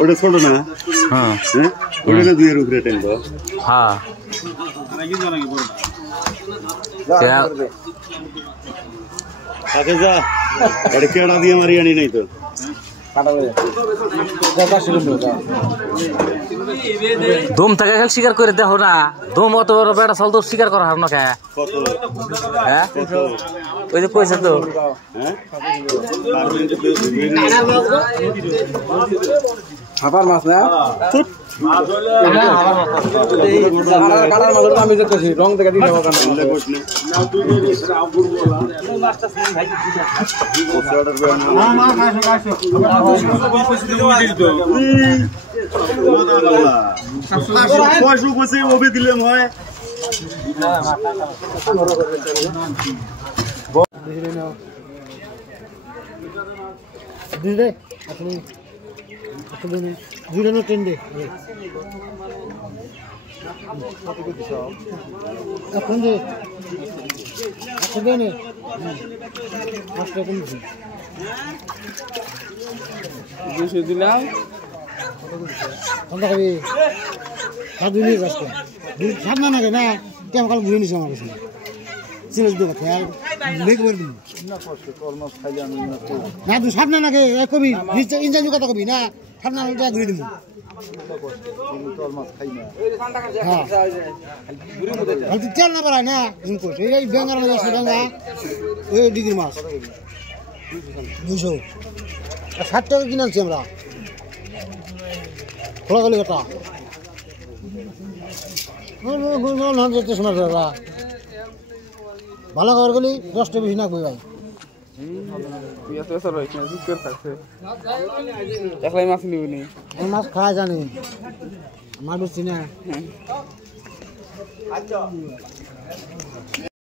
ওটা ছোট না? হ্যাঁ ওটা 2 এর উপরে টেনবো। হ্যাঁ কাকে যা এটা কেডা দিয়ে মারি আনি নাই তো ধুম থেকে খেল শিকার করে দেখো না ধুম অত বড় বেড়া চল তো শিকার করা হবে না কে হ্যাঁ ওই যে কইছে তো হাবার মাছ না কাটার মাছ আমি দেখতেছি রং থেকে দিতে হবে দিলে হয় জুড়ানো ট্রেন দে এখন যে আচ্ছা দেন আচ্ছা কম দুশো দিলাম কত খাবি সাদুলি রাস্তা সাদ না নাকি না কেমন কাল ঘুরে নিছে আমার কাছে সিরিয়াস দে কথা আর লেগ করে দিন না তুই সাদ না নাকি কবি ইঞ্জান কথা কবি না সাদ না এটা ঘুরে দিন হ্যাঁ তুই তেল না পারায় না এই বেঙ্গার মধ্যে আছে বেঙ্গা ওই ডিগ্রি মাছ 200 60 টাকা কিনে আনছি আমরা খোলাখুলি কথা ভালো খবর গেলি 10টা বেশি না কই ভাই একলাই মাছ নিবি মাছ খাওয়া জানি আমার বুঝছি না